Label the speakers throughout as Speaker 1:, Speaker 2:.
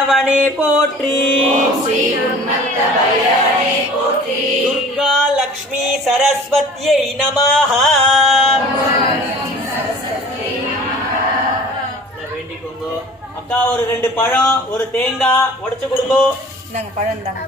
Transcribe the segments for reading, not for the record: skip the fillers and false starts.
Speaker 1: பைரவனே போற்றி. துர்கா லக்ஷ்மி சரஸ்வதியை நமஹ. வேண்டிக்கோங்க. அக்கா ஒரு 2 பழம் ஒரு தேங்காய் உடைச்சு கொடுங்க. பழம் தான்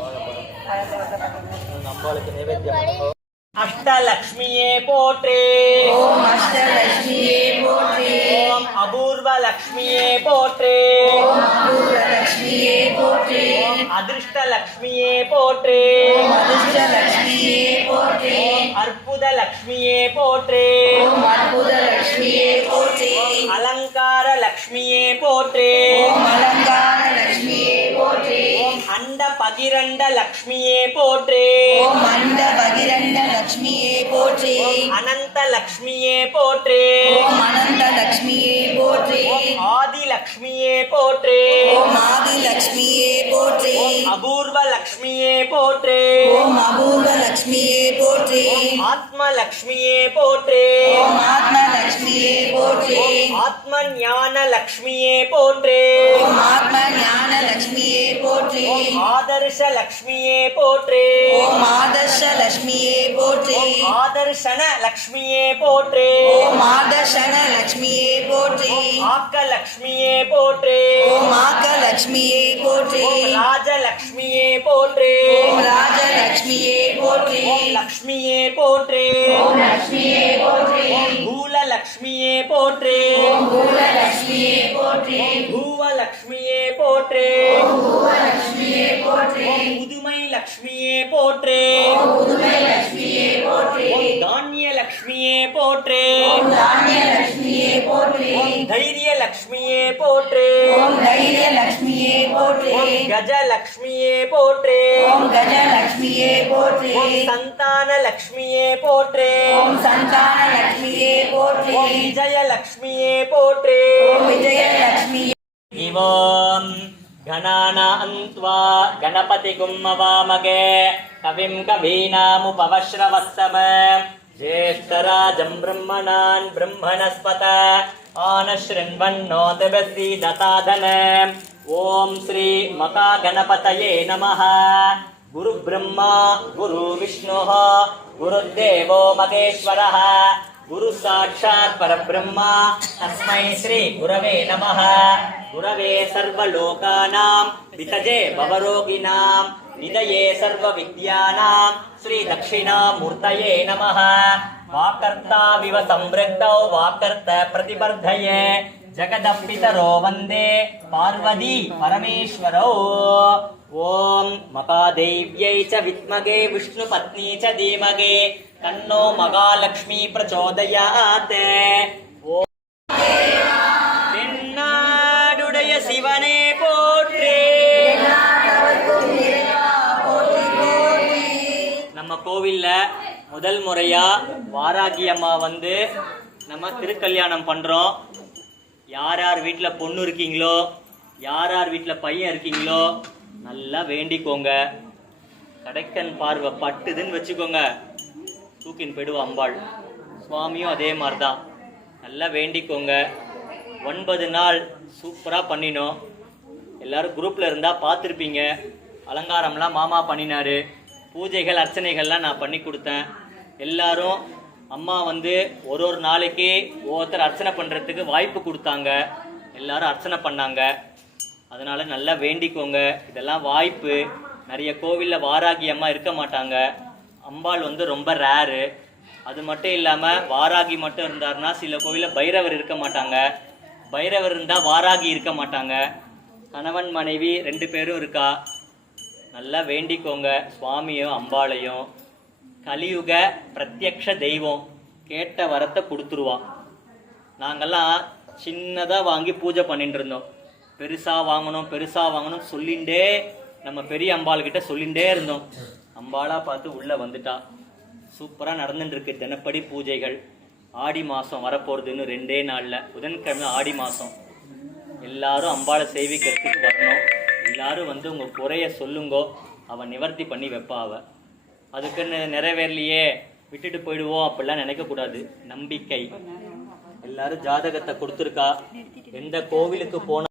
Speaker 1: நம்மளுக்கு நைவேத்தியம். அஷ்டலக்ஷ்மியே போற்றி.
Speaker 2: ஓம் அஷ்டலக்ஷ்மியே போற்றி.
Speaker 1: ஓம் அபூர்வ லக்ஷ்மியே போற்றி.
Speaker 2: ஓம் அபூர்வ லக்ஷ்மியே போற்றி.
Speaker 1: ஓம் அதிர்ஷ்ட லக்ஷ்மியே போற்றி.
Speaker 2: ஓம் அதிர்ஷ்ட லக்ஷ்மியே போற்றி.
Speaker 1: ஓம் அற்புத லக்ஷ்மியே போற்றி.
Speaker 2: ஓம் அற்புத லக்ஷ்மியே போற்றி.
Speaker 1: அலங்கார லக்ஷ்மியே போற்றி.
Speaker 2: ஓம் அலங்கார லக்ஷ்மியே போற்றி.
Speaker 1: ஓம் அண்ட பகிரண்ட லக்ஷ்மியே போற்றி.
Speaker 2: ஓம் அண்ட பகிரண்ட லக்ஷ்மியே போற்றி.
Speaker 1: அனந்த லக்ஷ்மியே போற்றி.
Speaker 2: ஓம் அனந்த லக்ஷ்மியே போற்றி.
Speaker 1: ஆதி லக்ஷ்மியே போற்றி.
Speaker 2: ஓம் ஆதி லக்ஷ்மியே போற்றி.
Speaker 1: அபூர்வ லக்ஷ்மியே போற்றி.
Speaker 2: ஓம் அபூர்வ லக்ஷ்மியே போற்றி.
Speaker 1: ஆத்ம லக்ஷ்மியே போற்றி.
Speaker 2: ஓம் ஆத்ம லக்ஷ்மியே போற்றி.
Speaker 1: ஆத்ம ஞான லக்ஷ்மியே போற்றி.
Speaker 2: ஓம் ஆத்ம ஞான லக்ஷ்மியே போற்றி.
Speaker 1: ஆதர்ஷ லக்ஷ்மியே போற்றி.
Speaker 2: ஓம் ஆதர்ஷ லக்ஷ்மியே போற்றி.
Speaker 1: ஆதர்ஷன லக்ஷ்மியே போற்றி.
Speaker 2: ஓம் ஆதர்ஷன லக்ஷ்மியே போற்றி.
Speaker 1: ஆக்க லக்ஷ்மியே போற்றி.
Speaker 2: ஓம் ஆக்க லக்ஷ்மியே போற்றி.
Speaker 1: ராஜலக்ஷ்மியே போற்றி.
Speaker 2: ஓம் ராஜலக்ஷ்மியே போற்றி.
Speaker 1: லக்ஷ்மியே போற்றி.
Speaker 2: ஓம் லக்ஷ்மியே போற்றி.
Speaker 1: பூலலக்ஷ்மியே போற்றி.
Speaker 2: ஓம் பூலலக்ஷ்மியே போற்றி.
Speaker 1: பூவலக்ஷ்மியே போற்றி.
Speaker 2: ஓம் பூவலக்ஷ்மியே போற்றி.
Speaker 1: புதுமை லக்ஷ்மியே போற்றி.
Speaker 2: ஓம் புதுமை லக்ஷ்மியே போற்றி.
Speaker 1: தானிய லக்ஷ்மியே போற்றி.
Speaker 2: ஓம் தானிய லக்ஷ்மியே போற்றி.
Speaker 1: தைரிய லக்ஷ்மியே போற்றி.
Speaker 2: ஓம் தைரிய லக்ஷ்மியே போற்றி.
Speaker 1: கஜ லக்ஷ்மியே போற்றி.
Speaker 2: ஓம் கஜ லக்ஷ்மியே போற்றி.
Speaker 1: சந்தான லக்ஷ்மியே போற்றி.
Speaker 2: ஓம் சந்தான லக்ஷ்மியே போற்றி.
Speaker 1: விஜய லக்ஷ்மியே போற்றி.
Speaker 2: ஓம் விஜய லக்ஷ்மியே.
Speaker 1: இவோம் கணானாந்த்வா கணபதிகும் அவாமகே கவிம் கவீனாமுபவஸ்ரவஸ்தம ஜேஷ்டராஜம் பிரம்மணான் பிரம்மணஸ்பத ஆனஸ்ருண்வன்னோதபஸ்ரீததாதன. ஓம் ஸ்ரீ மகா கணபதயே நமஹ. குரு பிரம்மா குரு விஷ்ணுஹ குருதேவோ மகேஸ்வரஹ குரு சாட்சாத் பரபிரம்மா தஸ்மை ஸ்ரீ குரவே நமஹ. குரவே சர்வலோகானாம் விதஜே பவரோகிணாம் நிதயே சர்வ வித்யானாம் ஸ்ரீ தட்சிணாமூர்த்தயே நமஹ. வாக்கர்த்தா விவ சம்ருக்தௌ வாக்கர்த்த பிரதிபர்தயே ஜகதப்பிதரோ வந்தே பார்வதி பரமேஸ்வரோ. ஓம் மகாதேவ்யை ச வித்மகே விஷ்ணு பத்னி ச தீமகே தன்னோ மகாலட்சுமி பிரச்சோதயாத். ஓம் தென்னாடுடைய சிவனே போற்றி. நம்ம கோவில்ல முதல் முறையா வாராகி அம்மா வந்து நம்ம திருக்கல்யாணம் பண்றோம். யார் யார் வீட்டில் பொண்ணு இருக்கீங்களோ, யார் யார் வீட்டில் பையன் இருக்கீங்களோ நல்லா வேண்டிக்கோங்க. கடைக்கன் பார்வை பட்டுதுன்னு வச்சுக்கோங்க, தூக்கின் போயிடுவோம் அம்பாள். சுவாமியும் அதே மாதிரி தான். நல்லா வேண்டிக்கோங்க. 9 நாள் சூப்பராக பண்ணினோம். எல்லாரும் குரூப்பில் இருந்தால் பார்த்துருப்பீங்க. அலங்காரம்லாம் மாமா பண்ணினார். பூஜைகள் அர்ச்சனைகள்லாம் நான் பண்ணி கொடுத்தேன். எல்லாரும் அம்மா வந்து ஒரு நாளைக்கு ஒவ்வொருத்தர் அர்ச்சனை பண்ணுறதுக்கு வாய்ப்பு கொடுத்தாங்க. எல்லாரும் அர்ச்சனை பண்ணாங்க. அதனால் நல்லா வேண்டிக்கோங்க. இதெல்லாம் வாய்ப்பு. நிறைய கோவிலில் வாராகி அம்மா இருக்க மாட்டாங்க. அம்பாள் வந்து ரொம்ப ரேரு. அது மட்டும் இல்லாமல் வாராகி மட்டும் இருந்தாருன்னா சில கோவிலில் பைரவர் இருக்க மாட்டாங்க. பைரவர் இருந்தால் வாராகி இருக்க மாட்டாங்க. கணவன் மனைவி 2 பேரும் இருக்கா. நல்லா வேண்டிக்கோங்க சுவாமியும் அம்பாளையும். கலியுக பிரத்யக்ஷ தெய்வம், கேட்ட வரத்தை கொடுத்துருவான். நாங்கள்லாம் சின்னதாக வாங்கி பூஜை பண்ணிட்டு இருந்தோம். பெருசாக வாங்கணும் சொல்லிகிட்டே நம்ம பெரிய அம்பாள்கிட்ட சொல்லிகிட்டே இருந்தோம். அம்பாளாக பார்த்து உள்ளே வந்துட்டா. சூப்பராக நடந்துட்டுருக்கு தினப்படி பூஜைகள். ஆடி மாதம் வரப்போகிறதுன்னு 2 நாளில் புதன்கிழமை ஆடி மாதம். எல்லாரும் அம்பாளை சேவிக்கிறதுக்கு வரணும். எல்லாரும் வந்து உங்கள் குறைய சொல்லுங்கோ, அவன் நிவர்த்தி பண்ணி வைப்பா. அவள் அதுக்குன்னு நிறைவேறலையே விட்டுட்டு போயிடுவோம் அப்படிலாம் நினைக்கக்கூடாது. நம்பிக்கை. எல்லாரும் ஜாதகத்தை கொடுத்துருக்கா. எந்த கோவிலுக்கு போன